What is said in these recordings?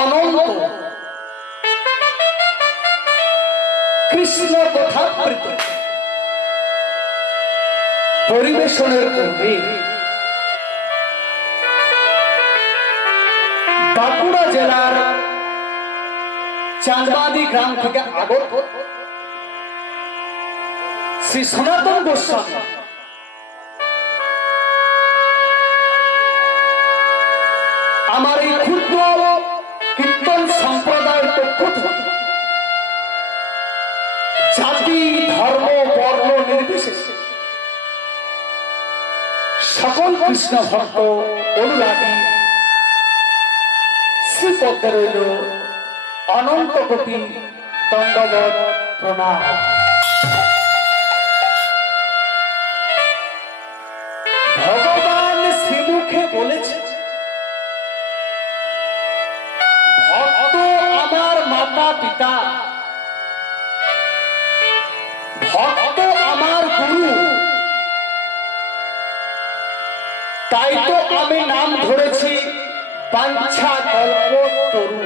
অনন্ত কৃষ্ণ কথামৃত পরিবেশনের পূর্বে বাঁকুড়া জেলার চাঁদবাদি গ্রাম থেকে আগত শ্রী সনাতন গোস্বামী আমার এই ক্ষুদ্র কীর্তন সম্প্রদায়ের পক্ষ থেকে জাতি ধর্ম বর্ণ নির্বিশেষে সকল কৃষ্ণ ভক্ত অনুরাগী শ্রীপদে রইল অনন্ত কোটি দণ্ডবত প্রণাম। ভগবান শ্রীমুখে বলেছে, ভক্ত আমার মাতা পিতা, ভক্ত আমার গুরু, তাই তো আমি নাম ধরেছি বাঞ্ছা কল্পতরু।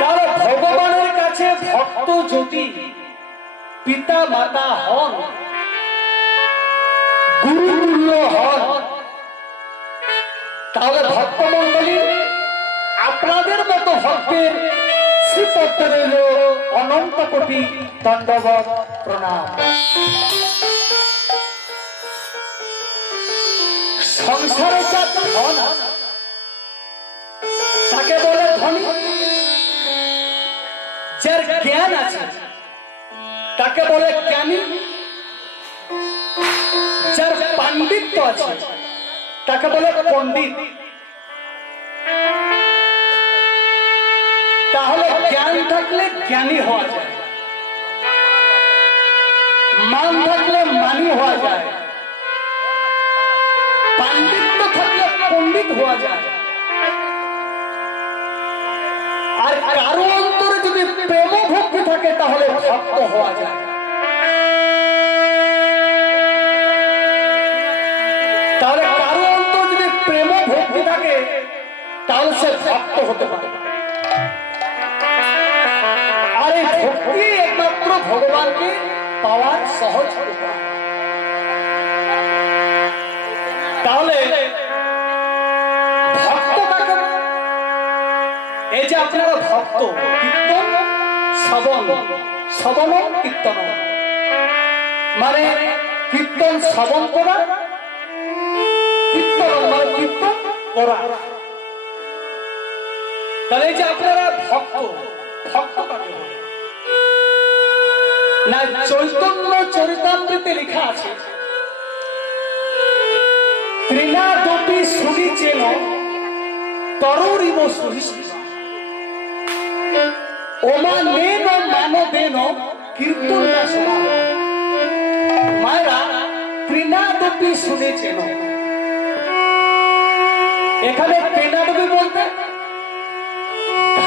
তারা ভগবানের কাছে ভক্ত যদি পিতা মাতা হন, গুরুতুল্য হন, তাহলে ভক্তমণ্ডলী আপনাদের মতো ভক্তের শ্রীপদে রইল অনন্ত কোটি দণ্ডবত প্রণাম। সংসারে যা ধন আছে তাকে বলে ধনী, যার জ্ঞান আছে তাকে বলে জ্ঞানী, যার পাণ্ডিত্য আছে তাকে বলে পণ্ডিত। তাহলে জ্ঞান থাকলে জ্ঞানী হওয়া যায়, মান থাকলে মানি হওয়া যায়, পাণ্ডিত্য থাকলে পণ্ডিত হওয়া যায়। আর কারো অন্তরে যদি প্রেম ভক্তি থাকে তাহলে ভক্ত হওয়া যায়। তাহলে কারো অন্তর যদি প্রেম ভক্তি থাকে তাহলে সে ভক্ত হতে পারে। আর এই ভক্তি একমাত্র ভগবানকে পাওয়ার সহজ উপায়। তাহলে ভক্ত কাকে? এই যে আপনারা ভক্ত, কীর্তন শ্রবণ, শ্রবণ কীর্তন মানে কীর্তন শ্রবণ করা, কীর্তন মানে কীর্তন করা। তাহলে এই যে আপনারা ভক্ত, ভক্ত কাকে না? চৈতন্য চরিতামৃতে লেখা আছে, ত্রিনাদপি শুনিছেন তরুরিব সহিষ্ণু ওমা নেন মানবেন কীর্তন শোনা। মায়েরা ত্রিনাদপি শুনেছেন, এখানে ত্রিনাদপি বলতে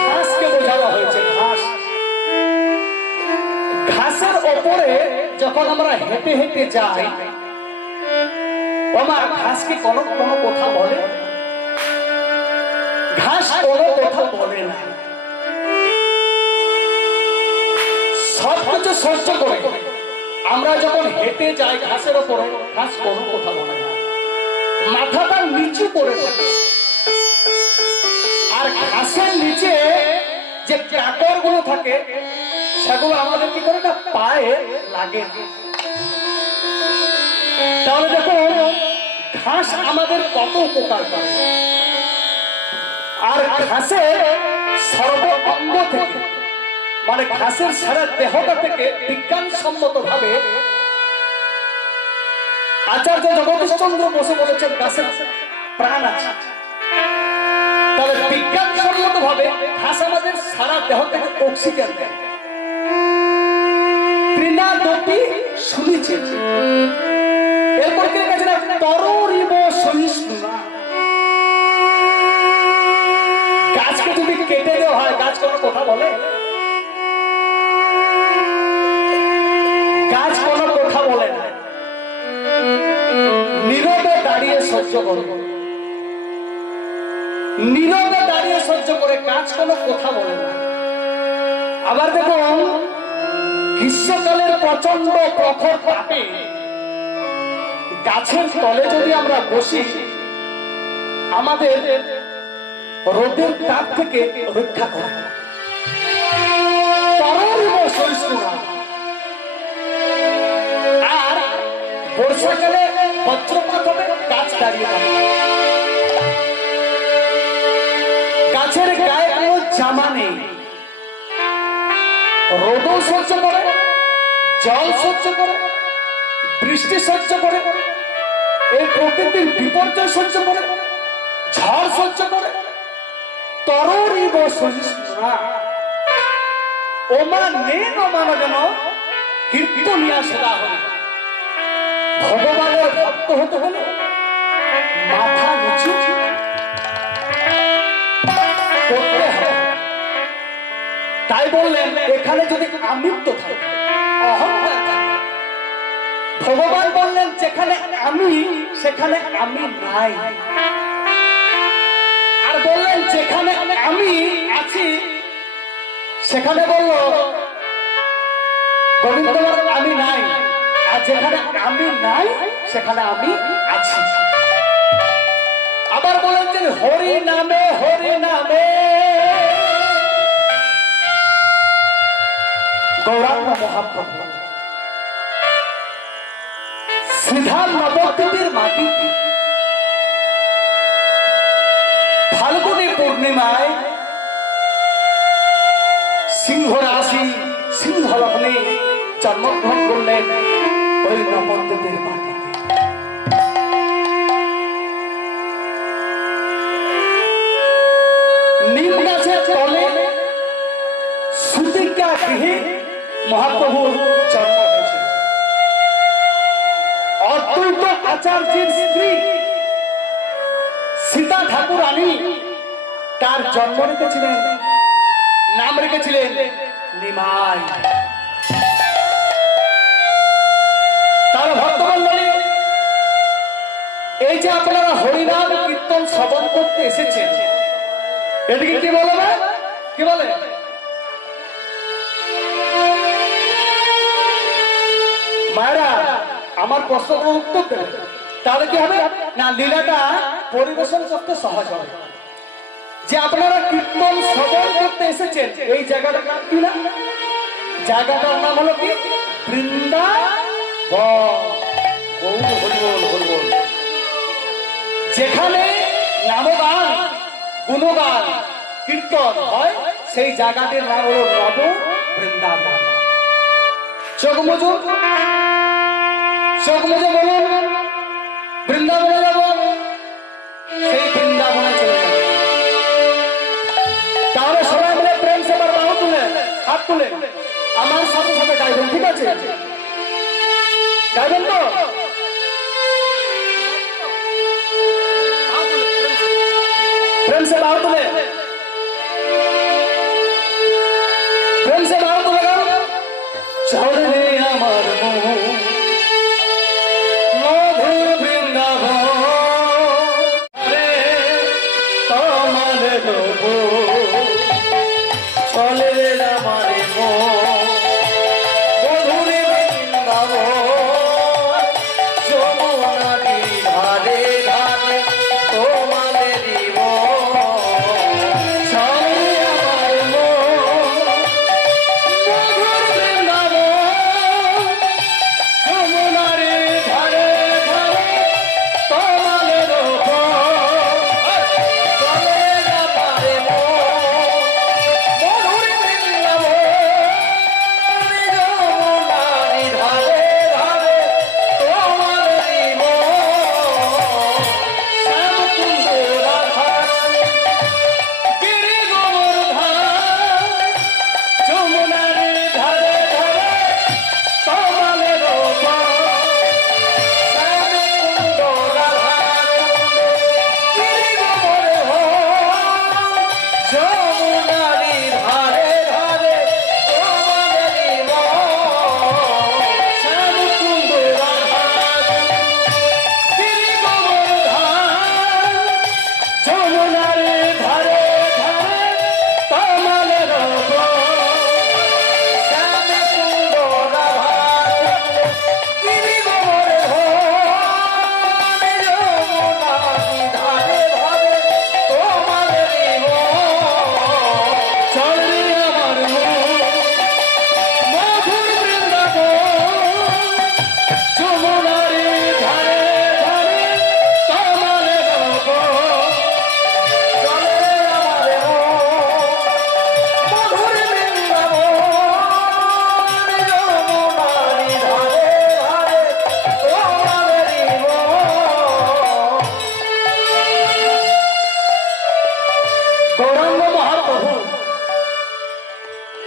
ঘাসকে বোঝানো হয়েছে। ঘাস, ঘাসের ওপরে যখন আমরা হেঁটে হেঁটে যাই, আমার ঘাস কি কোনো কোনো কথা বলে? ঘাস কোনো কথা বলে না, সব কিছু সহ্য করে। আমরা যখন হেঁটে যাই ঘাসের ওপরে, ঘাস কোনো কথা বলে না, মাথাটা নিচু করে থাকে। আর ঘাসের নিচে যে কাকড় গুলো থাকে সেগুলো আমাদের কি করে না, পায়ে লাগে। তাহলে দেখুন ঘাস আমাদের কত উপকার করে। আর ঘাসের সর্ব অঙ্গ থেকে মানে ঘাসের সারা দেহটা থেকে বিজ্ঞানসম্মত ভাবে আচার্য জগদীশচন্দ্র বসু বলেছেন ঘাসের প্রাণ আছে। তাহলে বিজ্ঞানসম্মত ভাবে ঘাস আমাদের সারা দেহ থেকে অক্সিজেন দেয়। ত্রিনাদপি শুনেছে, এরপর কি লেখা আছে না, তরুরিব সহিষ্ণু। গাছকে যদি কেটে দেওয়া হয়, গাছ কোনো কথা বলে? গাছ কোনো কথা বলে না, নীরবে দাঁড়িয়ে সহ্য করবে। নীরবে দাঁড়িয়ে সহ্য করে, গাছ কোনো কথা বলে না। আবার দেখুন, গ্রীষ্মকালের প্রচন্ড প্রখর তাপে গাছের তলে যদি আমরা বসি, আমাদের রোদের তাপ থেকে রক্ষা করে। আর বর্ষাকালে বজ্রপাত হবে, গাছ দাঁড়িয়ে থাকবে। গাছের গায়ে কোনো জামা নেই, রোদও সহ্য করে, জল সহ্য করে, বৃষ্টি সহ্য করে, এই প্রকৃতির বিপর্যয় সহ্য করে, ঝড় সহ্য করে। তরুণীব সহিষ্ণুরা ওমা নেন ওমানো যেন কীর্তনিয়া সদা হল। ভগবানের ভক্ত হতে হলে মাথা নিচু করতে হবে। তাই বললেন, এখানে যদি আমিত্ব থাকে, অহংকার থাকে, ভগবান বললেন যেখানে আমি, সেখানে আমি নাই। আর বললেন যেখানে আমি আছি, সেখানে বলল গোবিন্দ আমি নাই। আর যেখানে আমি নাই, সেখানে আমি আছি। আবার বলেন যে হরি নামে, হরি নামে গৌরাঙ্গ মহাপ্রভু সিধা নবদ্বীপের মাটি, ফাল্গুনী পূর্ণিমায় সিংহ রাশি, সিংহ লগ্নে জন্মগ্রহণ করলেন ওই নবদ্বীপের মাটিতে। নিম গাছের তলে সুতিকা গৃহে মহাপ্রভুর জন্ম হয়েছে। অদ্বৈত আচার্যের স্ত্রী সীতা ঠাকুরানী তার জন্ম রেখেছিলেন, নাম রেখেছিলেন নিমাই। তার ভক্তমণ্ডলী, এই যে আপনারা হরিনাম কীর্তন শ্রবণ করতে এসেছেন, এটিকে কি বলে না? কি বলে? মায়েরা আমার প্রশ্নের উত্তর দেবে, তাহলে কি হবে না, লীলাটা পরিবেশন করতে সহজ হবে। যে আপনারা কীর্তন শ্রবণ করতে এসেছেন, এই জায়গাটার নাম কি না? জায়গাটার নাম হলো কি? বৃন্দাবন। যেখানে নামগান, গুণগান, কীর্তন হয়, সেই জায়গাটির নাম হলো নব বৃন্দাবন। চোখ মুজো বলুন, বৃন্দাবনে যাব, সেই বৃন্দাবনে চলে যাবে। তাহলে সবাই মিলে প্রেম সে বাহু তুলে, হাত তুলে আমার সাথে সাথে গাইবেন, ঠিক আছে? গাইবেন তো? প্রেম সে বাহু তুলে, প্রেম সে বাহু তুলে গাও। চলে আমার মধুর বৃন্দাবন, তোমার দেবো চলে আমার মধুর বৃন্দাবন, যমুনাটি ধারে ধারে তোমার দিব। চলে আমার মধুর বৃন্দাবন, যমুনারে ধারে ধারে তোমার দেবো চলে আমার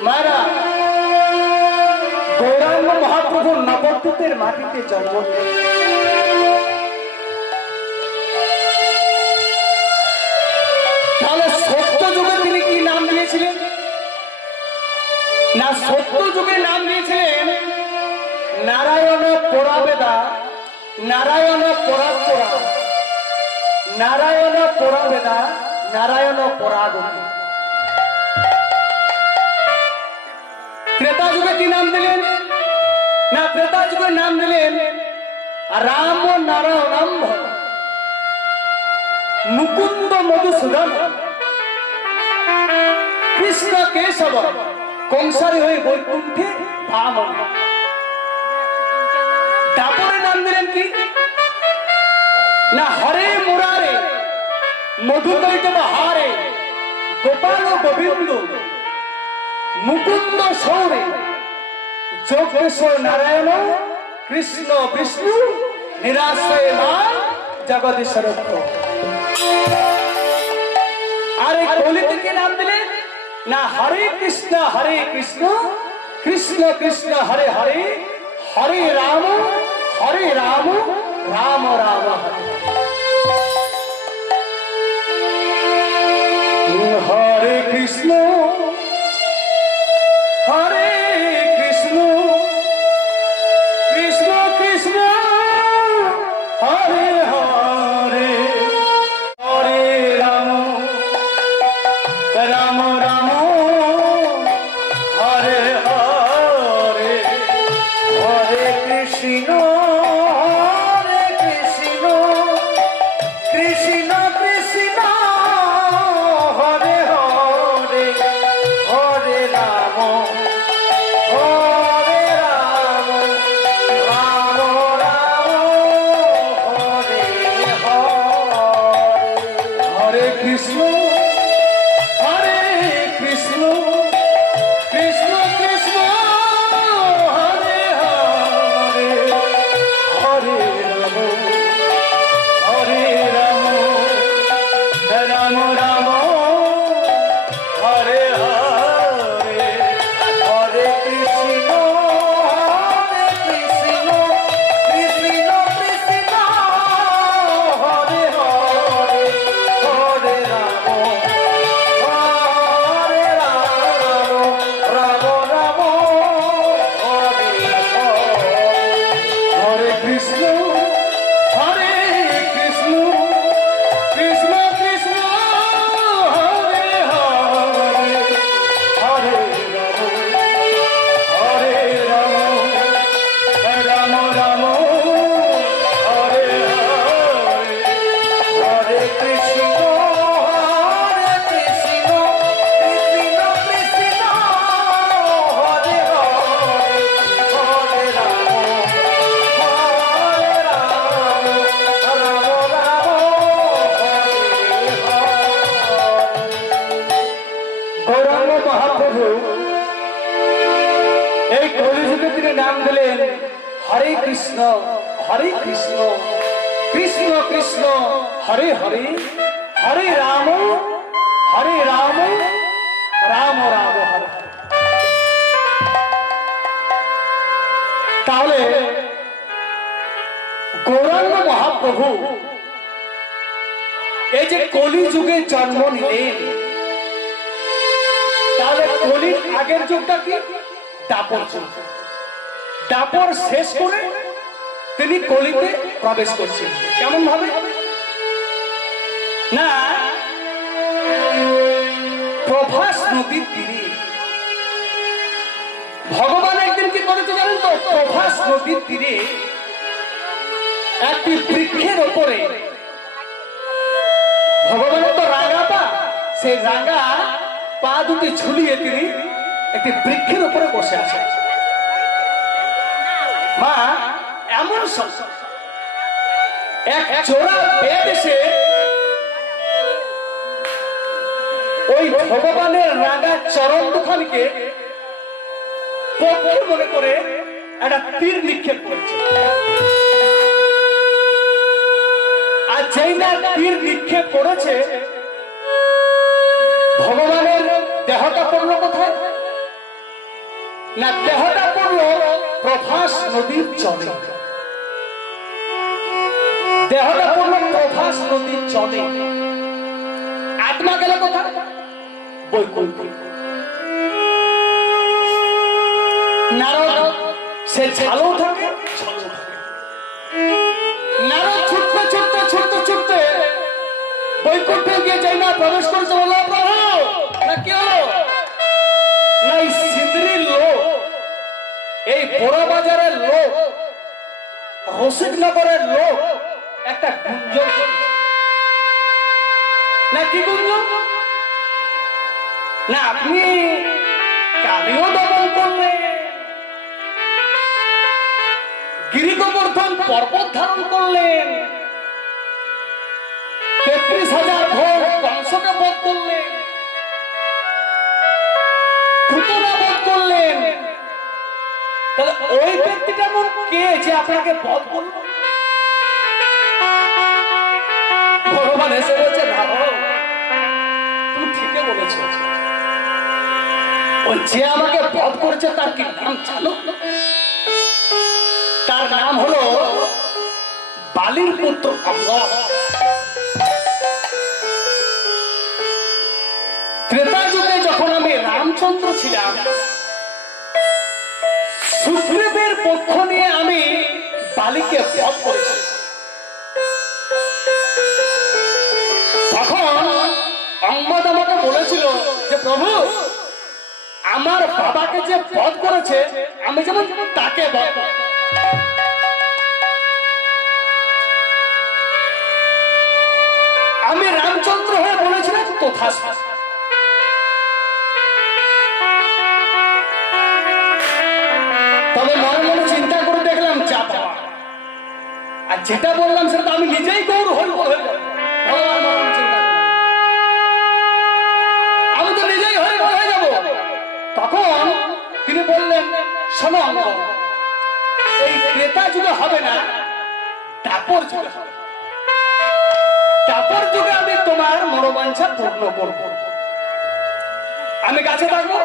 মায়েরা, গৌরাঙ্গ মহাপ্রভু নবদ্বীপের মাটিতে জন্ম নেন। তাহলে সত্য যুগে তিনি কি নাম দিয়েছিলেন? না, সত্য যুগে নাম দিয়েছিলেন নারায়ণ পরাবেদা, নারায়ণ পরাপরা, নারায়ণ পরাবেদা, নারায়ণ পরাগতি। ত্রেতা যুগে কি নাম দিলেন? না, ত্রেতা যুগে নাম দিলেন রাম নারায়ণম, মুকুন্দ মধুসূদন, কৃষ্ণ কেশব, কংসারী হয়ে বৈকুণ্ঠে ভামন। তারপরে নাম দিলেন কি? না, হরে মুরারে, মধুকৈটব হারে, গোপাল গোবিন্দ, মুকুন্দ সৌরে, যোগেশ্বর নারায়ণ, কৃষ্ণ বিষ্ণু, নিরাশ্রয় মান, জগদীশ্বর। আর এই কলিতে কি নাম দিলেন? না, হরে কৃষ্ণ কৃষ্ণ কৃষ্ণ হরে হরে, হরে রাম রাম রাম হরে। হরে কৃষ্ণ হরে কৃষ্ণ, কৃষ্ণ কৃষ্ণ হরে হরে, হরে রাম রাম রাম হরে হরে, হরে কৃষ্ণ হরে কৃষ্ণ, কৃষ্ণ কৃষ্ণ হরে হরে, হরে রাম হরে রাম, রাম রাম হরে হরে, হরে কৃষ্ণ হরে কৃষ্ণ, কৃষ্ণ কৃষ্ণ হরে হরে, হরে রাম রাম রাম হরে হরে, হরে কৃষ্ণ হরে কৃষ্ণ, কৃষ্ণ কৃষ্ণ হরে হরে, হরে রাম রাম রাম হরে হরে, হরে কৃষ্ণ হরে কৃষ্ণ, কৃষ্ণ কৃষ্ণ হরে হরে, হরে রাম রাম রাম হরে হরে, হরে কৃষ্ণ হরে কৃষ্ণ, কৃষ্ণ কৃষ্ণ হরে হরে, হরে রাম রাম রাম হরে হরে। গৌরাঙ্গ মহাপ্রভু এই কলিযুগে তিনি নাম দিলেন হরে কৃষ্ণ কৃষ্ণ কৃষ্ণ হরে হরে, হরে রাম রাম রাম হরে। তাহলে গৌরাঙ্গ মহাপ্রভু এই যে কলিযুগে জন্ম নিলেন, তাহলে কলির আগের যুগটা কি? দাপর যুগ। দাপর শেষ করে তিনি কলিতে প্রবেশ করছেন। কেমন ভাবে? না, প্রভাস নদীর তীরে ভগবান একদিন কি করেছে জানেন তো? প্রভাস নদীর তীরে একটি বৃক্ষের ওপরে, ভগবানের তো রাঙা পা, সেই রাঙা পা দুটি ঝুলিয়ে তিনি একটি বৃক্ষের উপরে বসে আছেন। মা, এমন এক জোড়া বেদ এসে ওই ভগবানের রাঙা চরণ দুখানিকে পক্ষে মনে করে একটা তীর নিক্ষেপ করেছে। আর যেই না তীর নিক্ষেপ করেছে, ভগবানের দেহটা পড়ল কোথায়? না দেহটা পড়লো প্রভাস নদীর চলে, দেহটা পড়লো প্রভাস নদীর চলে, আত্মা গেল কোথায়? বৈকুণ্ঠ। নারদ সে ঝালও থাকে, ঝলও থাকে। নারদ ছুটতে ছুটতে ছুটতে ছুটতে বৈকুণ্ঠে গিয়ে যাই না প্রবেশ করেছে। বলো প্রভু, না কি হলো? না এই সিদ্রির লোক, এই বড় বাজারের লোক, রসিকনগরের লোক একটা গুঞ্জন, না কি গুঞ্জন? না আপনি কালিও দমন করলেন, গিরিগোবর্ধন পর্বত ধারণ করলেন, ৩৩,০০০ ভোট কংসকে বধ করলেন, পুতনা বধ করলেন। তাহলে ওই ব্যক্তিটা এমন কে যে আপনাকে বধ করল? ভগবান এসে বলছে, তুমি ঠিকই বলেছো, ওই যে আমাকে বধ করেছে তার কি নাম জানো? তার নাম হলো বালির পুত্র অঙ্গ। ত্রেতা যুগে যখন আমি রামচন্দ্র ছিলাম, সুগ্রীবের পক্ষ নিয়ে আমি বালিকে বধ করেছি। তখন অঙ্গদ আমাকে বলেছিল যে প্রভু, আমার বাবাকে যে বধ করেছে আমি যেমন তাকে বধ করব। আমি রামচন্দ্র হয়ে বলেছিলাম তথাস্তু। তবে মনে মনে চিন্তা করে দেখলাম যা বাবা, আর যেটা বললাম সেটা আমি নিজেই গৌর হয়ে যাব। আমি তো নিজেই হয়ে যাব। তখন তিনি বললেন, শোনো, এই ত্রেতা যুগে হবে না, দাপর যুগে হবে। দাপর যুগে আমি তোমার মনোবাঞ্ছা পূর্ণ করব। আমি গাছে থাকবো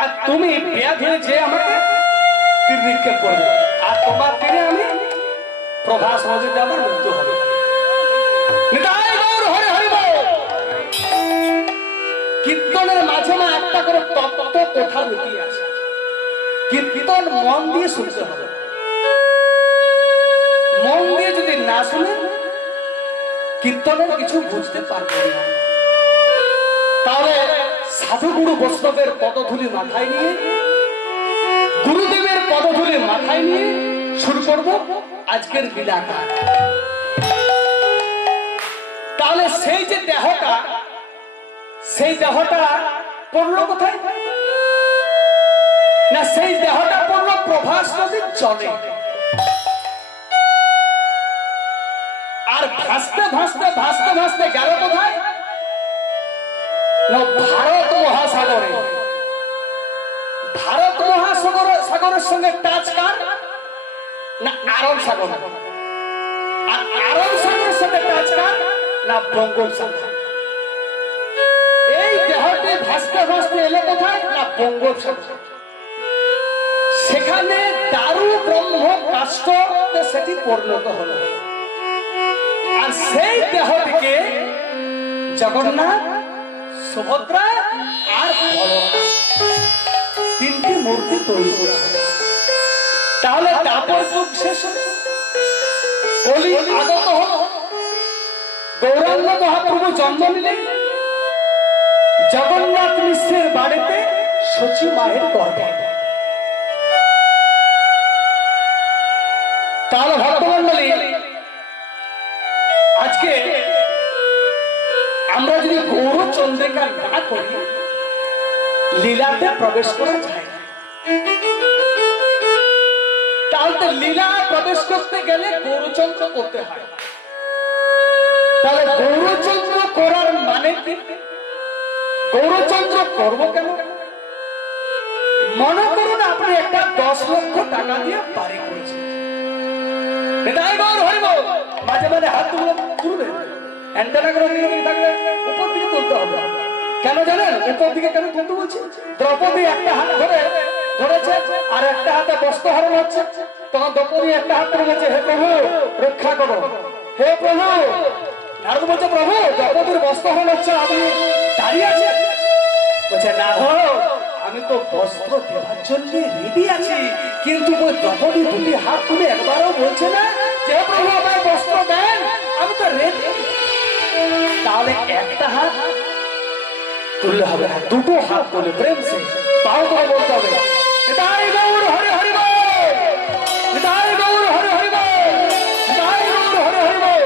আর তুমি বেয়া ধরে যে আমাকে তীর নিক্ষেপ করবে, আর তোমার তীরে আমি প্রভাস নদীতে আমার মৃত্যু হবে। কীর্তনের মাঝে না একটা করে তত্ত্ব কথা লুকিয়ে আছে। কীর্তন মন দিয়ে শুনতে হবে, মন দিয়ে যদি না শুনে কীর্তনের কিছু বুঝতে পারবেন না। তাহলে সাধু গুরু বৈষ্ণবের পদধূলি মাথায় নিয়ে, গুরুদেবের পদধূলি মাথায় নিয়ে শুরু করব আজকের লীলাটা। তাহলে সেই যে দেহটা, সেই দেহটা পড়লো কোথায়? না সেই দেহটা পড়লো প্রভাস নদীর জলে। আর ভাসতে ভাসতে ভাসতে ভাসতে গেল কোথায়? না ভারত মহাসাগরে। ভারত মহাসাগরের সঙ্গে টাচ কার? না আরব সাগর। আর আরব সাগরের সাথে টাচ কার? না বঙ্গোপসাগর। এই দেহটি ভাসতে ভাসতে এলো কোথায়? না বঙ্গোপসাগর। সেখানে দারু ব্রহ্ম কাষ্ঠ সেটি পরিণত হলো। আর সেই দেহটিকে জগন্নাথ, সুভদ্রা আর বলরাম তিনটি মূর্তি তৈরি করা হয়। তাহলে দাপর যুগ শেষ হলো, কলি আগত হলো, গৌরাঙ্গ মহাপ্রভু জন্ম নিলেন জগন্নাথ মিশ্রের বাড়িতে শচী মায়ের গর্ভে। তাহলে ভক্তমণ্ডলী, আজকে আমরা যদি গৌরচন্দ্রিকা না করি, লীলাতে প্রবেশ করা যায় না। তাহলে লীলা প্রবেশ করতে গেলে গৌরচন্দ্র করতে হয়। তাহলে গৌরচন্দ্র করার মানে কি? গৌরচন্দ্র করবো কেন? মনে করুন আপনি একটা 10 লক্ষ টাকা দিয়ে বাড়ি করেছেন, মাঝে মাঝে হাত তুলবে, অ্যান্টেনা করে নিয়ে থাকলে উপর দিকে তুলতে হবে। কেন জানেন উপর দিকে কেন তুলতে বলছি? দ্রৌপদী একটা হাত ধরে ধরেছে, আর একটা হাতে বস্ত্র হরণ হচ্ছে। তখন দ্রৌপদী একটা হাত ধরে বলছে, হে প্রভু রক্ষা করো, হে প্রভু। নারদ বলছে, প্রভু দ্রৌপদীর বস্ত্র হরণ হচ্ছে, আপনি দাঁড়িয়ে আছেন? বলছে, না ধরো, আমি তো বস্ত্র দেওয়ার জন্য রেডি আছি, কিন্তু ওই দ্রৌপদী দুটি হাত তুলে একবারও বলছে না যে প্রভু আমায় বস্ত্র দেন, আমি তো রেডি। তাহলে একটা হাত তুললে হবে না, দুটো হাত তুলে প্রেম সে তাও করে বলতে হবে, নিতাই গৌর হরি হরি বল, নিতাই গৌর হরি হরি বল, নিতাই গৌর হরি হরি বল।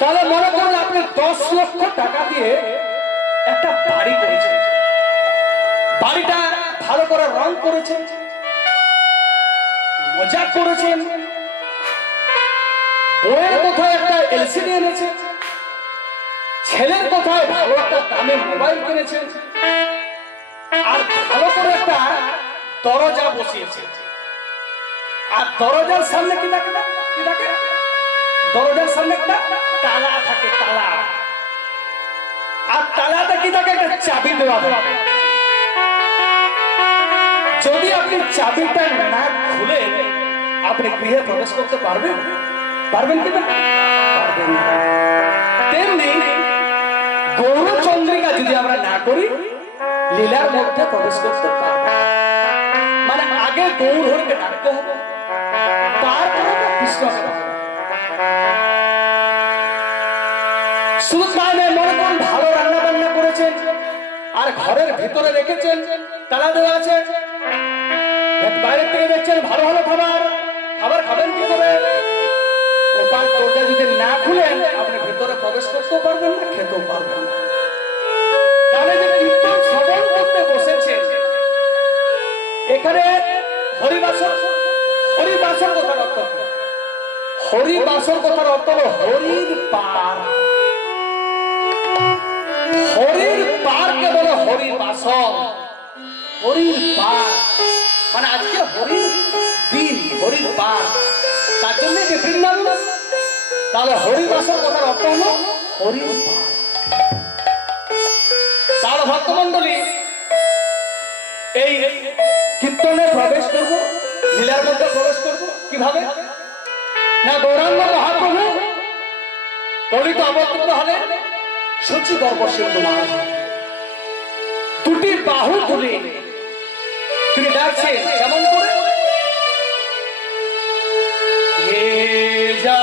তাহলে মনে করুন আপনি 10 লক্ষ টাকা দিয়ে একটা বাড়ি করেছেন, বাড়িটা ভালো করে রং করেছেন, মজা করেছেন, বইয়ের কোথায় একটা এলসিডি এনেছেন, ছেলের কোথায় ভালো একটা দামে মোবাইল কিনেছেন, আর ভালো করে একটা দরজা বসিয়েছেন। আর দরজার সামনে কি থাকে, কি থাকে? দরজার সামনে একটা তালা থাকে, তালা। আর তালাতে কি থাকে? একটা চাবি দেওয়া থাকে। যদি আপনি চাবিটা না খুলে আপনি গৃহে প্রবেশ করতে পারবেন? পারবেন কিনা? পারবেন না। তেমনি গৌরচন্দ্রিকা যদি আমরা না করি, লীলার মধ্যে প্রবেশ করতে পারবো। মানে আগে গৌর হরিকে ডাকতে হবে, তারপরে কৃষ্ণকে ডাকতে হবে। শুধু তাই নয়, মনে করুন ভালো রান্না বান্না করেছেন আর ঘরের ভিতরে রেখেছেন, তালা দেওয়া আছে, বাইরের থেকে দেখছেন ভালো ভালো খাবার, খাবার খাবেন কি করে? ওপার দরজা যদি না খুলেন আপনি ভিতরে প্রবেশ করতেও পারবেন না, খেতেও পারবেন না। তাহলে যে কীর্তন শ্রবণ করতে বসেছেন, এখানে হরিবাসর, হরিবাসর কথার অর্থ কি? হরিবাসর কথার অর্থ হলো হরির পার। হরির পারকে বলে হরিবাসর, হরির পার। মানে আজকে হরির দিন, হরির পার, তার জন্য বিভিন্ন। তাহলে হরিবাসর কথার অর্থ হলো হরির পার। তাহলে ভক্তমন্ডলী, এই কীর্তনে প্রবেশ করব, লীলার মধ্যে প্রবেশ করব কিভাবে? না গৌরাঙ্গ মহাপ্রভু কলিতে অবতীর্ণ হলেন, সচি গর্ভ সিন্ধু মহারাজ দুটি বাহু তুলে তিনি ডাকছেন, কেমন করে? হে যা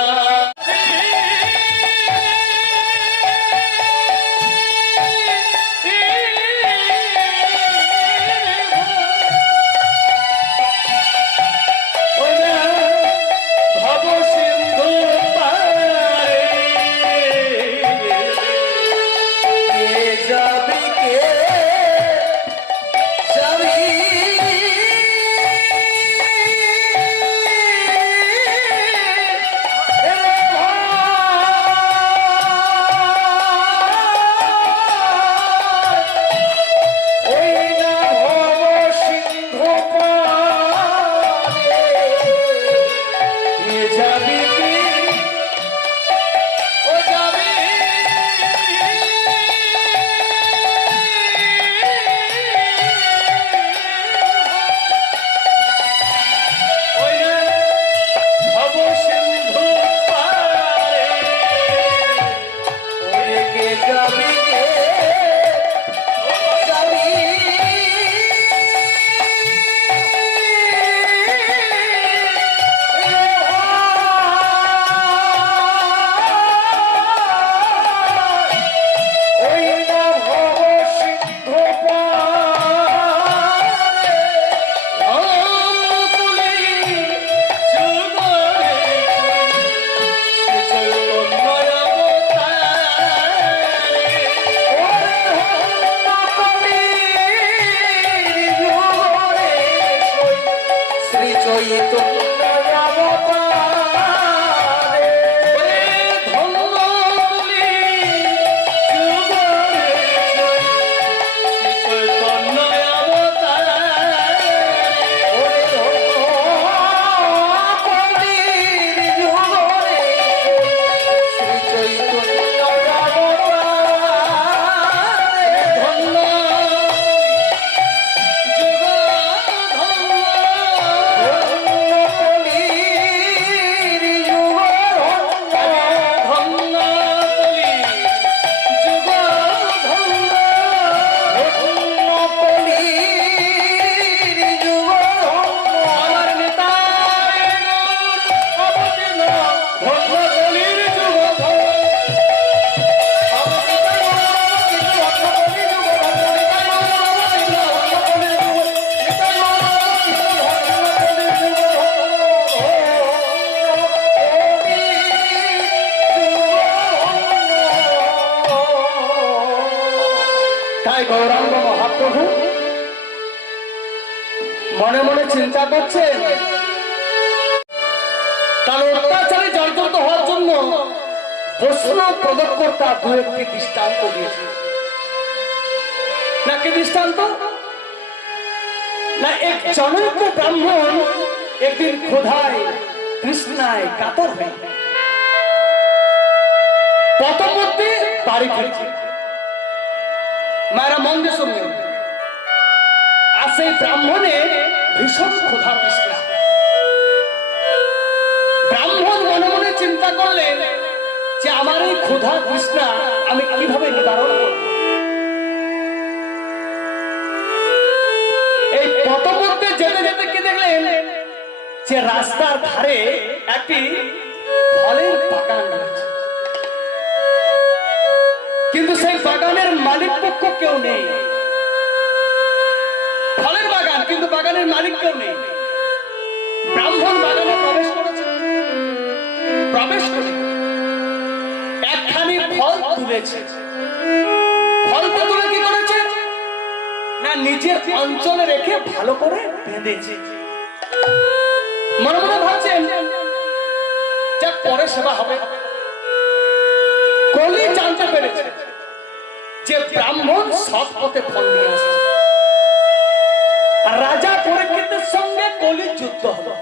কোথায় গৌরাঙ্গ মহাপ্রভু? মনে মনে চিন্তা করছেন, তার অত্যাচারে জর্জরিত হওয়ার জন্য বৈষ্ণব প্রদক্ষতা দু একটি দৃষ্টান্ত দিয়েছে। নাকি দৃষ্টান্ত না, এক জনৈক ব্রাহ্মণ একদিন ক্ষুধায় তৃষ্ণায় কাতর হয়ে পথমধ্যে বাড়ি ফিরছে। মায়েরা মন দিয়ে শুনবেন, আর সেই ব্রাহ্মণের ভীষণ ক্ষুধা তৃষ্ণা। ব্রাহ্মণ মনে মনে চিন্তা করলেন যে আমার এই ক্ষুধা তৃষ্ণা আমি কিভাবে নিবারণ করব। এই পথমধ্যে যেতে যেতে কি দেখলেন যে রাস্তার ধারে একটি ফলের বাগান রয়েছে, কিন্তু সেই বাগানের মালিক পক্ষ কেউ নেই। ফলের বাগান, কিন্তু বাগানের মালিক কেউ নেই। ব্রাহ্মণ বাগানে প্রবেশ করেছে, প্রবেশ করে একখানি ফল তুলেছে। ফলটা তুলে কি করেছে না, নিজের অঞ্চলে রেখে ভালো করে বেঁধেছে। মনে মনে ভাবছেন যা পরে সেবা হবে। কলি জানতে পেরেছে যে ব্রাহ্মণ সৎ পথে ফল নিয়ে আসছে। রাজা পরীক্ষিতের সঙ্গে কলির যুদ্ধ হলো।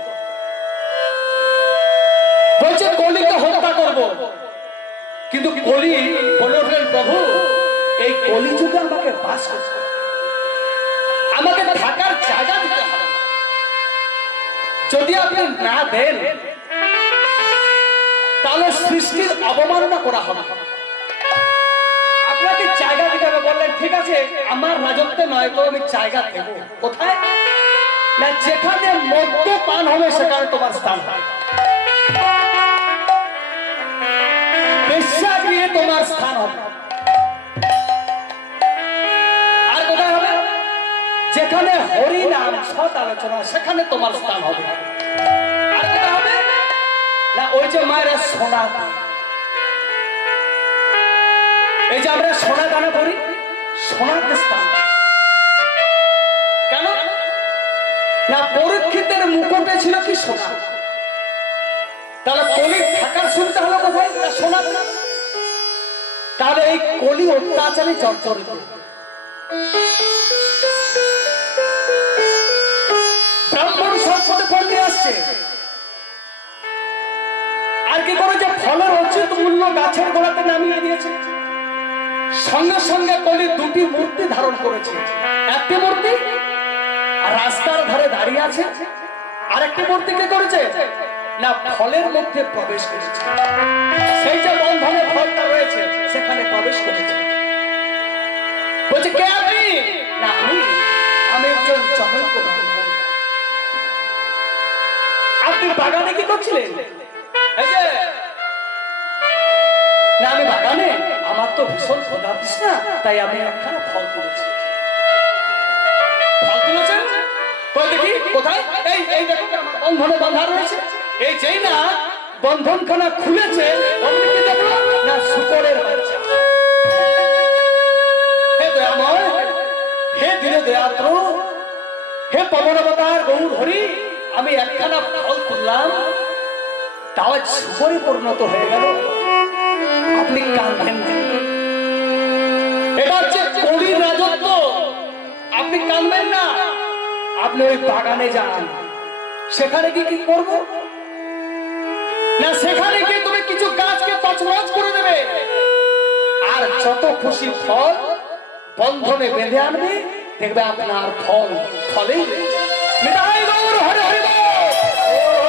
বলছে কলিকে হত্যা করব, কিন্তু কলি বললেন প্রভু এই কলি যুগে আমাকে বাস করতে হবে, আমাকে থাকার জায়গা দিতে হবে। যদি আপনি না দেন তাহলে সৃষ্টির অবমাননা করা হবে, আপনাকে জায়গা দিতে হবে। বললেন ঠিক আছে, আমার রাজত্বে নয় তো আমি জায়গা দেব। কোথায় না, যেখানে মদ্যপান হবে সেখানে তোমার স্থান হবে, বেশ্যাগৃহে তোমার স্থান হবে। আর কোথায় হবে? যেখানে হরি নাম সৎ আলোচনা সেখানে তোমার স্থান হবে। আর কোথায় হবে না, ওই যে মায়েরা সোনা, এই যে আমরা সোনা দানা করি, সোনার স্থান। কেন না, পরীক্ষিতের মুকুটে ছিল কি সোনা। তাহলে কলির থাকার শুনতে হলো কোথায় না, সোনা। তাহলে এই কলি অত্যাচারী জর্জরিত। ব্রাহ্মণ সৎ পথে ফল নিয়ে আসছে, আর কি করে যে ফলের উচিত মূল্য গাছের গোড়াতে নামিয়ে দিয়েছে। সঙ্গে সঙ্গে কলি দুটি মূর্তি ধারণ করেছে। একটি মূর্তি রাস্তার ধারে দাঁড়িয়ে আছে, আর একটি মূর্তি কি করেছে না, ফলের মধ্যে প্রবেশ করেছে। সেই যে বন্ধনে ফলটা রয়েছে সেখানে প্রবেশ করেছে। বলছে কে আপনি? না আমি একজন জনৈক ব্রাহ্মণ। আপনি বাগানে কি করছিলেন? এই যে না, আমি বাগানে, আমার তো ভীষণ ক্ষুধা তৃষ্ণা, তাই আমি একখানা ফল তুলেছি। ফল তুলেছেন? কই দেখি কোথায়? এই দেখো বন্ধনে বাঁধা রয়েছে। এই যেই না বন্ধনখানা খুলেছে অমনি কি দেখলো না, শূকরের বাচ্চা। হে দয়াময়, হে ধীরে দয়াত্র, হে পবনবতার গৌর হরি, আমি একখানা ফল তুললাম, তাও শূকরে পরিণত হয়ে গেল। আপনি কাঁদবেন না, এটা হচ্ছে কলির রাজত্ব। আপনি কাঁদবেন না, আপনি ওই বাগানে যান। সেখানে কি কি করবো না, সেখানে গিয়ে তুমি কিছু গাছকে তছনছ করে দেবে, আর যত খুশি ফল বন্ধনে বেঁধে আনবে, দেখবে আপনার ফল ফলেই। নিতাই গৌর হরি হরি বল,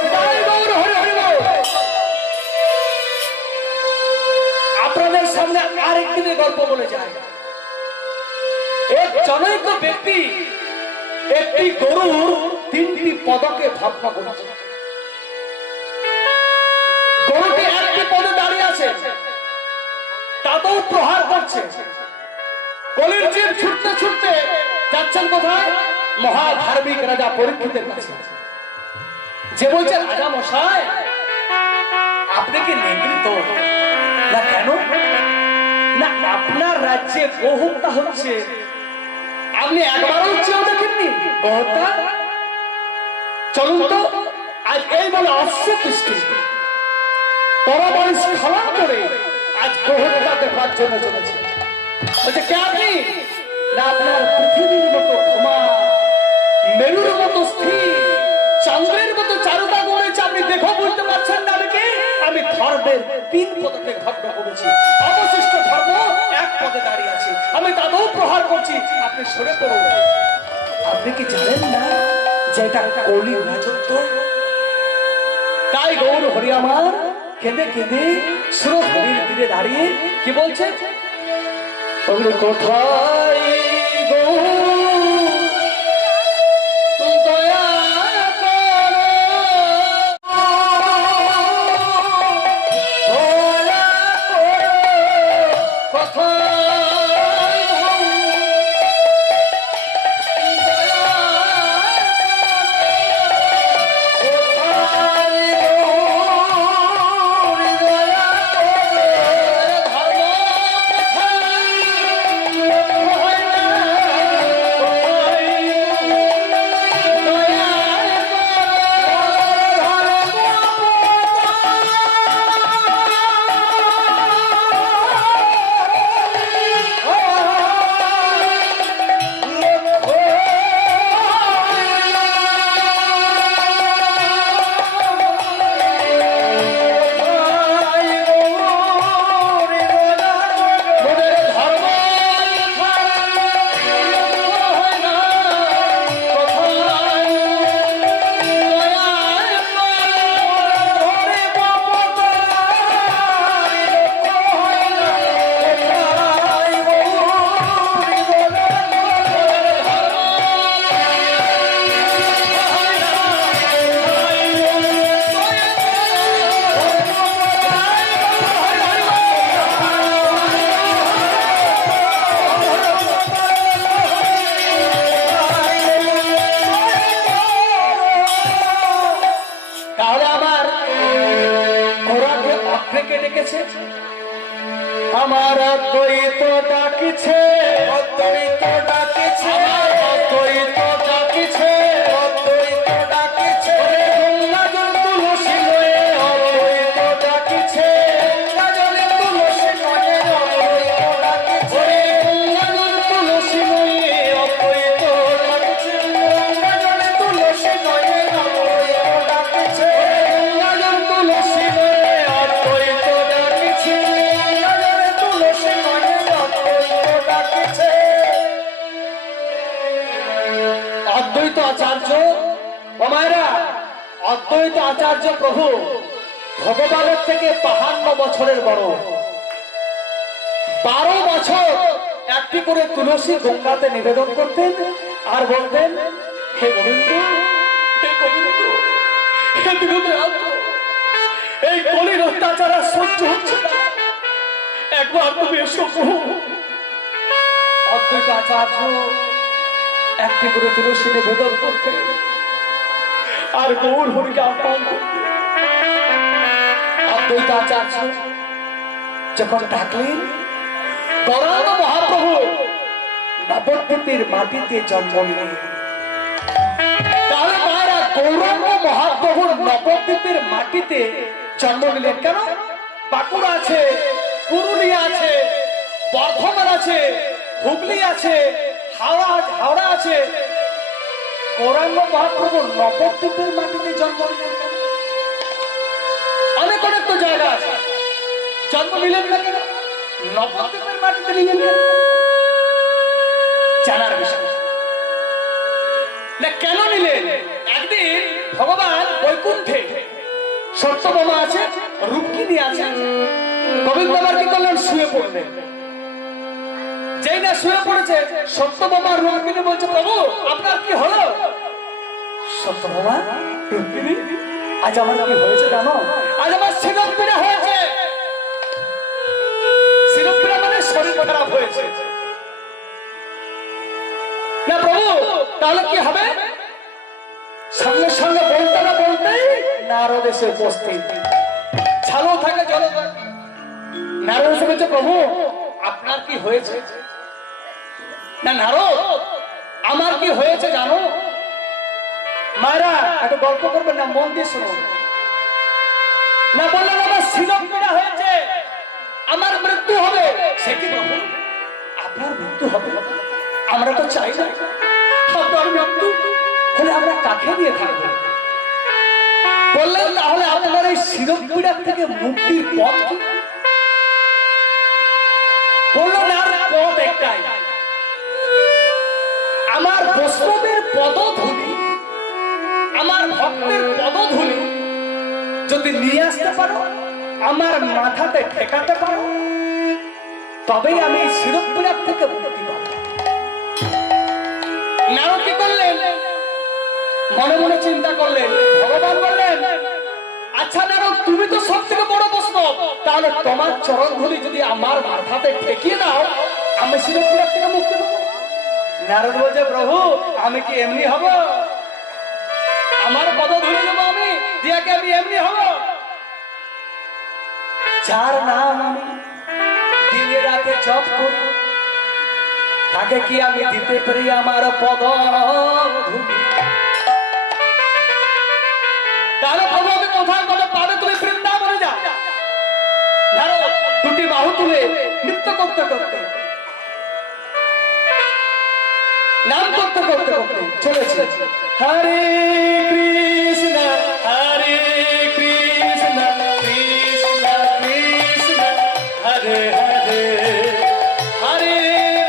নিতাই গৌর হরি হরি বল। আপনাদের সামনে আরেকদিনের গল্প বলে যায়। এক জনৈক ব্যক্তি একটি গরুর 3টি পদকে ভাবনা করেছে। গরুটি একটি পদে দাঁড়িয়ে আছে, তাতেও প্রহার করছে। কলির জীব ছুটতে ছুটতে যাচ্ছেন কোথায়? মহাধার্মিক রাজা পরীক্ষিতের কাছে। যে বলছে রাজা মশাই, আপনি কি নিগৃহীত না? কেন না, আপনার রাজ্যে গো হত্যা হচ্ছে, আপনি একবারও চেয়েও দেখেননি গহত্যা? চলুন তো আজ এই বলে অশ্বে বৃষ্টি তরবারি স্খলন করে আজ গহত্যা দেখার জন্য চলেছে। বলছে কে আপনি? না আপনার পৃথিবীর মতো ক্ষমা, মেরুর মতো স্থির, চন্দ্রের মতো চারুতা গড়েছে, আপনি দেখো বুঝতে পারছেন না আমি কে? আমি ধর্মের 3 পদকে ভগ্ন করেছি, অবশিষ্ট ধর্ম 1 পদে দাঁড়িয়ে আছে, আমি তাদেরও প্রহার করছি, আপনি সরে পড়ুন। আপনি কি জানেন না যে এটা কলি রাজত্ব? তাই গৌর হরি আমার কেঁদে কেঁদে স্রোত হরির তীরে দাঁড়িয়ে কি বলছে? কোথায় দয়া আমার অদ্বৈত ডাকিছে, অদ্বৈত ডাকিছে, অদ্বৈত ডাকিছে, অদ্বৈত ডাকিছে, গঙ্গা জল তুলসী লয়ে অদ্বৈত ডাকিছে, গঙ্গা জল তুলসী লয়ে অদ্বৈত ডাকিছে, গঙ্গা জল তুলসী লয়ে অদ্বৈত ডাকিছে, গঙ্গা জল তুলসী লয়ে অদ্বৈত ডাকিছে, গঙ্গা জল তুলসী লয়ে অদ্বৈত ডাকিছে। অদ্বৈত আচার্য ওমায়রা, অদ্বৈত আচার্য প্রভু ভগবানের থেকে 52 বছরের বড়। 12 বছর একটি করে তুলসী গঙ্গাতে নিবেদন করতেন আর বলতেন, হে গোবিন্দ, হে গোবিন্দ, হে বিনোদনাথ, এই কলির অত্যাচার আর সহ্য হচ্ছে না, একবার তুমি এসো প্রভু। অদ্বৈত আচার্য একটি করে তুলসী নিবেদন করতে আর গৌর হরিকে আহ্বান করতে। অদ্বৈত আচার্য যখন ডাকলেন, গৌরাঙ্গ মহাপ্রভু নবদ্বীপের মাটিতে জন্ম নিলেন। তাহলে মায়েরা গৌরাঙ্গ মহাপ্রভুর নবদ্বীপের মাটিতে জন্ম নিলেন কেন? বাঁকুড়া আছে, পুরুলিয়া আছে, বর্ধমান আছে, হুগলি আছে, হাওড়া আছে, গৌরাঙ্গ মহাপ্রভু নবদ্বীপের মাটিতে জন্ম নিলেন। অনেক অনেক তো জায়গা আছে, জন্ম নিলেন না কেন? নবদ্বীপের মাটিতে নিলেন কেন? জানার বিষয় না, কেন নিলেন? একদিন ভগবান বৈকুণ্ঠে সত্যভামা আছে, রুক্মিণী আছে, গোবিন্দ আবার কি করলেন? শুয়ে পড়লেন। যেই না শুয়ে পড়েছে, সত্যভামা রুক্মিণী বলছে, প্রভু আপনার কি হলো? সত্যভামা, রুক্মিণী, আজ আমার কি হয়েছে জানো? আজ আমার শিরোপীড়া হয়েছে। শিরোপীড়া মানে শরীর খারাপ হয়েছে। না প্রভু, তাহলে কি হবে? সঙ্গে সঙ্গে বলতে না বলতেই নারদ এসে উপস্থিত। ছালো থাকে জল থাকে। নারদ এসে বলছে, প্রভু আপনার কি হয়েছে? না নারদ, আমার কি হয়েছে জানো মায়েরা? একটা গল্প করবেন না, মন দিয়ে শুনুন। না বললেন আমার শিরক পীড়া হয়েছে, আমার মৃত্যু হবে। সে কি প্রভু, আপনার মৃত্যু হবে? আমরা তো চাই না আপনার মৃত্যু হলে আমরা কাকে দিয়ে থাকবো? বললেন তাহলে আপনার এই শিরক পীড়া থেকে মুক্তির পথ কি? বললেন আর পথ একটাই, আমার বৈষ্ণবের পদধূলি, আমার ভক্তের পদধূলি যদি নিয়ে আসতে পারো, আমার মাথাতে ঠেকাতে পারো, তবেই আমি শিরক পীড়া থেকে মুক্তি পাবো। নারদ কি করলেন? মনে মনে চিন্তা করলেন। ভগবান বললেন, আচ্ছা নারদ, তুমি তো সব থেকে বড় বৈষ্ণব, তাহলে তোমার চরণ ধূলি যদি আমার মাথাতে ঠেকিয়ে দাও, আমি শিরক পীড়া থেকে মুক্তি পাবো। নারদ বলছে, প্রভু আমি কি এমনি হব? আমার পদধূলি দেবো আমি, দিয়াকে আমি এমনি হব? যার নাম আমি দিনে রাতে জপ করি, তাকে কি আমি দিতে পারি আমার পদধূলি? তাহলে প্রভু আমি কোথায় কবে পাবে? তুমি বৃন্দাবনে যাও। নারদ দুটি বাহু তুলে নৃত্য করতে করতে, নাম করতে করতে করতে চলেছে। হরে কৃষ্ণ হরে কৃষ্ণ কৃষ্ণ কৃষ্ণ হরে হরে, হরে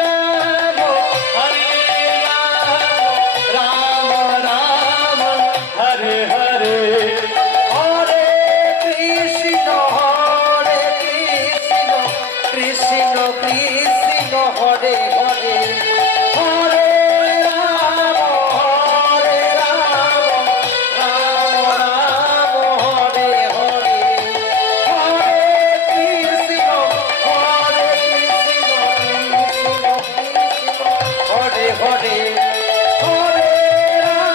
রাম হরে রাম রাম রাম হরে হরে, হরে কৃষ্ণ কৃষ্ণ কৃষ্ণ হরে হরে, হরে রাম রাম রাম হরে হরে, হরে কৃষ্ণ কৃষ্ণ হরে হরে, হরে রাম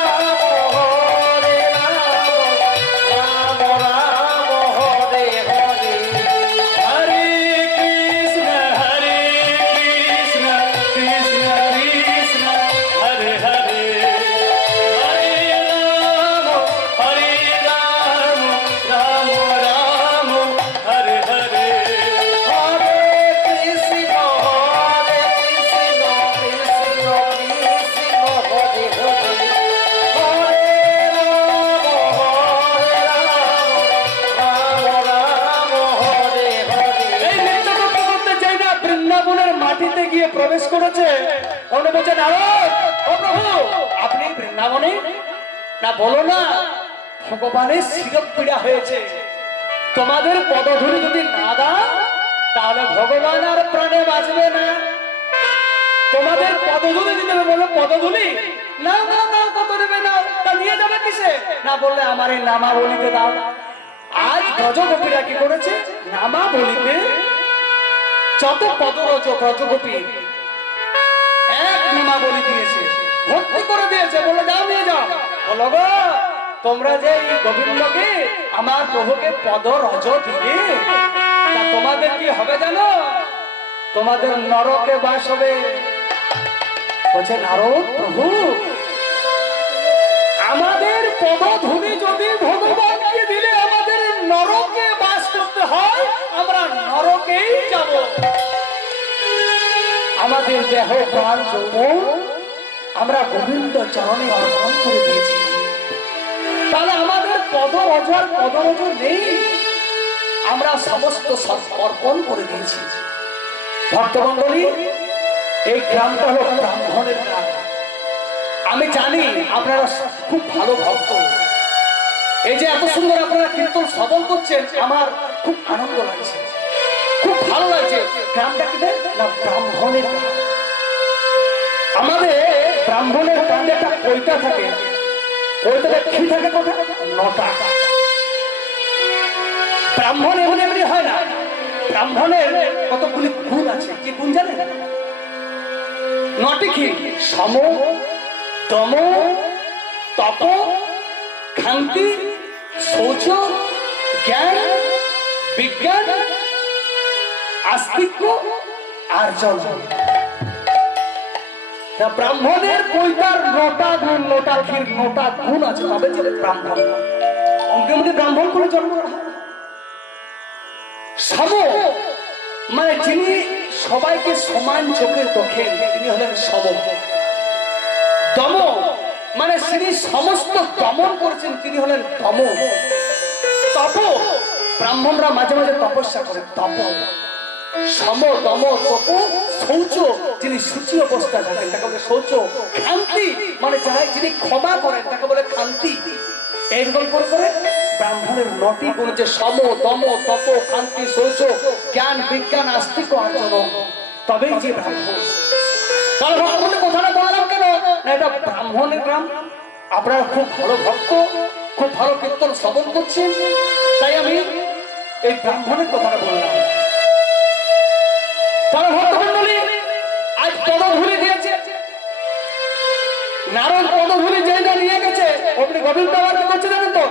রাম রাম হরে হরে। হরে কৃষ্ণ কৃষ্ণ কৃষ্ণ হরে হরে, হরে রাম রাম রাম হরে হরে, হরে কৃষ্ণ কৃষ্ণ কৃষ্ণ হরে হরে, হরে রাম হরে হরে। এই নৃত্য করতে করতে যাই না বৃন্দাবনের মাটিতে গিয়ে প্রবেশ করেছে। উনি বলছে, নারদ ও প্রভু আপনি বৃন্দাবনে? না বলো না, ভগবানের শিরক পীড়া হয়েছে, তোমাদের পদধূলি যদি না দাও তাহলে ভগবান আর প্রাণে বাঁচবে না। তোমাদের পদধূলি দিতে হবে। বলো পদধূলি না না না, কত নেবে না, তা নিয়ে যাবে কিসে? না বললে আমার এই নামা বলিতে দাও। আজ ব্রজগোপীরা কি করেছে? নামা বলিতে যত পদরজ ব্রজগোপী এক নামা বলি দিয়েছে, ভর্তি করে দিয়েছে। বলে যাও নিয়ে যাও। বলো গো তোমরা যে এই গোবিন্দকে আমার প্রভুকে পদরজ দিলে, তা তোমাদের কি হবে জানো? তোমাদের নরকে বাস হবে। বলছে নারদ প্রভু, আমাদের পদধূলি যদি ভগবানকে দিলে আমাদের নরকে বাস করতে হয়, আমরা নরকেই যাব। আমাদের দেহ প্রাণ যৌবন আমরা গোবিন্দ চরণে অর্পণ করে দিয়েছি, তাহলে আমাদের পদরজ নেই, আমরা সমস্ত অর্পণ করে দিয়েছি। ভক্তমণ্ডলী, এই গ্রামটা হলো ব্রাহ্মণের গ্রাম। আমি জানি আপনারা খুব ভালো ভক্ত। এই যে এত সুন্দর আপনারা কীর্তন শ্রবণ করছেন, আমার খুব আনন্দ লাগছে, খুব ভালো লাগছে। গ্রামটা কি না ব্রাহ্মণের গ্রাম। আমাদের ব্রাহ্মণের গ্রামে একটা পৈতা থাকে, পৈতাটা কি থাকে কোথায়? নটা। ব্রাহ্মণ এমনি এমনি হয় না, ব্রাহ্মণের কতগুলি গুণ আছে। কি গুণ জানেন? নটি কি? সম, দম, তপ, ক্ষান্তি, শৌচ, জ্ঞান, বিজ্ঞান, আস্তিক্য আর জল। তা ব্রাহ্মণের কইতার নটা গুণ, নটা ক্ষীর, নটা গুণ আছে, তবে যে ব্রাহ্মণ। অঙ্কের মধ্যে ব্রাহ্মণ করে জন্ম হয়। সম মানে যিনি সবাইকে সমান চোখে দেখেন, তিনি হলেন সম। দম মানে যিনি সমস্ত দমন করেছেন, তিনি হলেন দম। তপ ব্রাহ্মণরা মাঝে মাঝে তপস্যা করে, তপ। সম দম তপ শৌচ, যিনি সূচি অবস্থা থাকেন তাকে বলে শৌচ। ক্ষান্তি মানে যারা যিনি ক্ষমা করেন তাকে বলে ক্ষান্তি। এইরকম করে করে ব্রাহ্মণের নটি গুণ যে সম দম তপ ক্ষান্তি শৌচ জ্ঞান বিজ্ঞান আস্তিক অর্জন, তবেই যে ব্রাহ্মণ। তাহলে ভগবানের কথাটা বললাম কেন না, এটা ব্রাহ্মণের গ্রাম। আপনারা খুব ভালো ভক্ত, খুব ভালো কীর্তন শ্রবণ করছেন, তাই আমি এই ব্রাহ্মণের কথাটা বললাম। তারা ভক্তমন্ডলী আজ পদধূলি দিয়েছে, নারদ পদধূলি যেটা নিয়ে গেছে, আপনি গোবিন্দ আবার কি করছে জানেন তো?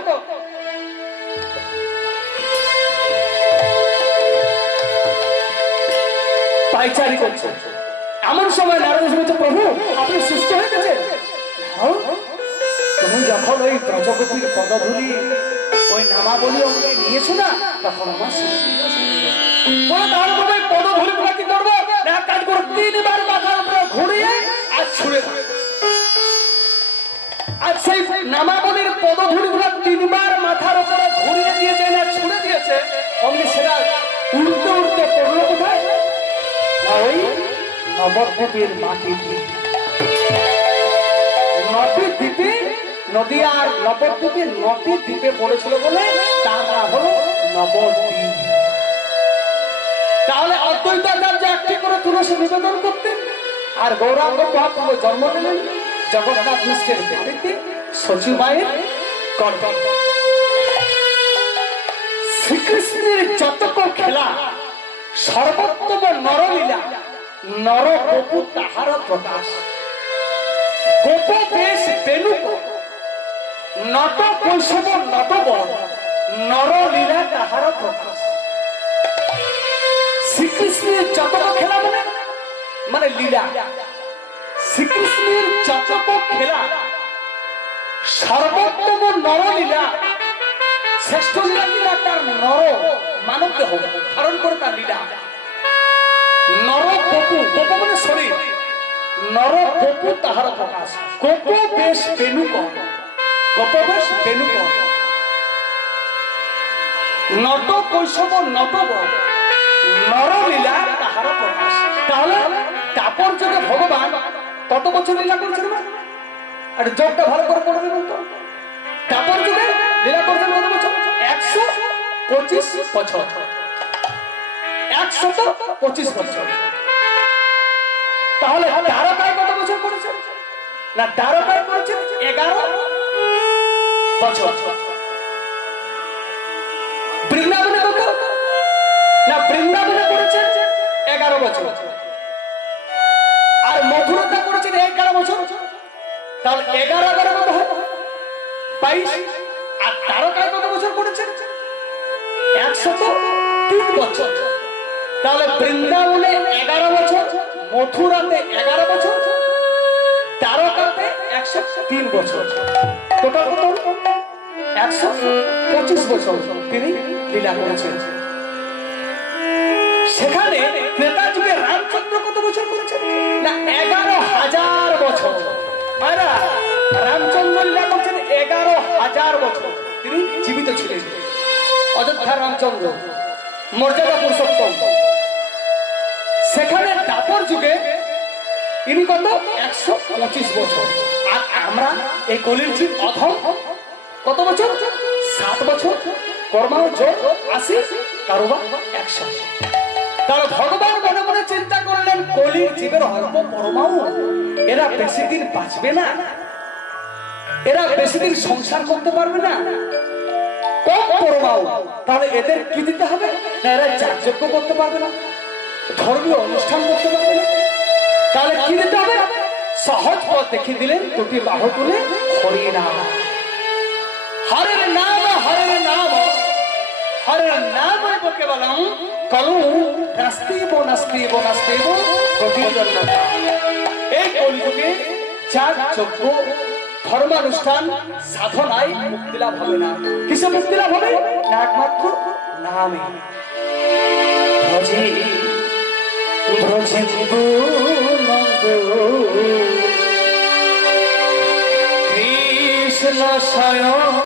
পাইচারি করছে। এমন সময় নারদ বলছে, প্রভু আপনি সুস্থ হয়ে গেছেন? তুমি যখন ওই ব্রজগোপীর পদধূলি ওই নামাবলী আমাকে নিয়েছো না, তখন আমার পদধূলি কি করবো না, কাজ করে 3 বার মাথার উপরে ঘুরিয়ে আর ছুড়ে দেবে। আর সেই নামাবলীর পদধূলি গুলো 3 বার মাথার উপরে ঘুরিয়ে দিয়েছে না ছুড়ে দিয়েছে, অমনি সেটা উল্টে উল্টে পড়লো কোথায়? ওই নবদ্বীপের মাটি। নটি দ্বীপে, নদীয়ার নবদ্বীপে 9টি দ্বীপে পড়েছিল বলে তার নাম হলো নবদ্বীপ। তাহলে অদ্বৈত আচার্য একটি করে তুলসী নিবেদন করতেন, আর গৌরাঙ্গ মহাপ্রভু জন্ম নিলেন জগন্নাথ মিশ্রের বাড়িতে সচিবায়ের কর্তন। শ্রীকৃষ্ণের যতক খেলা সর্বোত্তম নরলীলা, নর গোপু তাহার প্রকাশ। গোপ বেশ বেণুক, নট কৈশব নটব, নরলীলা তাহার প্রকাশ। শ্রীকৃষ্ণের যতক খেলা মানে মানে লীলা। শ্রীকৃষ্ণের যতক খেলা সর্বোত্তম নরলীলা, শ্রেষ্ঠ লীলা কিনা তার নর মানব দেহ ধারণ করে তার লীলা। নর গোপু, গোপ মানে শরীর, নর গোপু তাহার প্রকাশ। গোপ বেশ বেণুক, গোপ বেশ বেণুক, নট কৈশব নটব, নরলীলা তাহার প্রকাশ। তাহলে তারপর যুগে ভগবান কত বছর লীলা করছেন না? আর যোগটা ভালো করে পড়ে দেবেন তো। তারপর যুগে লীলা করছেন কত বছর? 125 বছর। 125 বছর। তাহলে দ্বারকায় কত বছর করেছেন না? দ্বারকায় করেছেন 11 বছর। বৃন্দাবনে কত না? বৃন্দাবনে করেছেন 11 বছর। আর মথুরাতে করেছেন 11 বছর। তাহলে 11 কত হয়? 22। আর দ্বারকায় কত বছর করেছেন? 103 বছর। তাহলে বৃন্দাবনে 11 বছর, মথুরাতে 11 বছর, দ্বারকাতে 103 বছর। টোটাল কত? 125 বছর তিনি লীলা করেছেন। সেখানে ত্রেতা যুগে রামচন্দ্র কত বছর করেছেন না? 11,000 বছর। মায়েরা, রামচন্দ্র লীলা করছেন 11,000 বছর তিনি জীবিত ছিলেন। অযোধ্যা রামচন্দ্র, মর্যাদা পুরুষোত্তম। সেখানে দাপর যুগে ইনি কত? 125 বছর। আর আমরা এই কলির জীব অধম কত বছর? 7 বছর। কর্মাও যোগ 80, কারোবা 100। তাহলে ভগবান মনে মনে চিন্তা করলেন কলির জীবের অল্প পরমাও, এরা বেশি দিন বাঁচবে না, এরা বেশি দিন সংসার করতে পারবে না, কম পরমাও। তাহলে এদের কি দিতে হবে না? এরা যাগযজ্ঞ করতে পারবে না, ধর্মীয় অনুষ্ঠান করতে পারবে না। তাহলে কি দিতে হবে? সহজ পথ দেখিয়ে দিলেন, 2টি বাহু তুলে হরি নাম, হরের নাম, হরের নাম, হরে নাম কেবলম কলু নাস্তিব নাস্তিব নাস্তিব গোবিন্দনাথ। এই কলিযুগে যার যোগ্য ধর্মানুষ্ঠান সাধনায় মুক্তি লাভ হবে না। কিসে মুক্তি লাভ হবে? না একমাত্র নামে। ভজে ভজে কৃষ্ণ স্বয়ং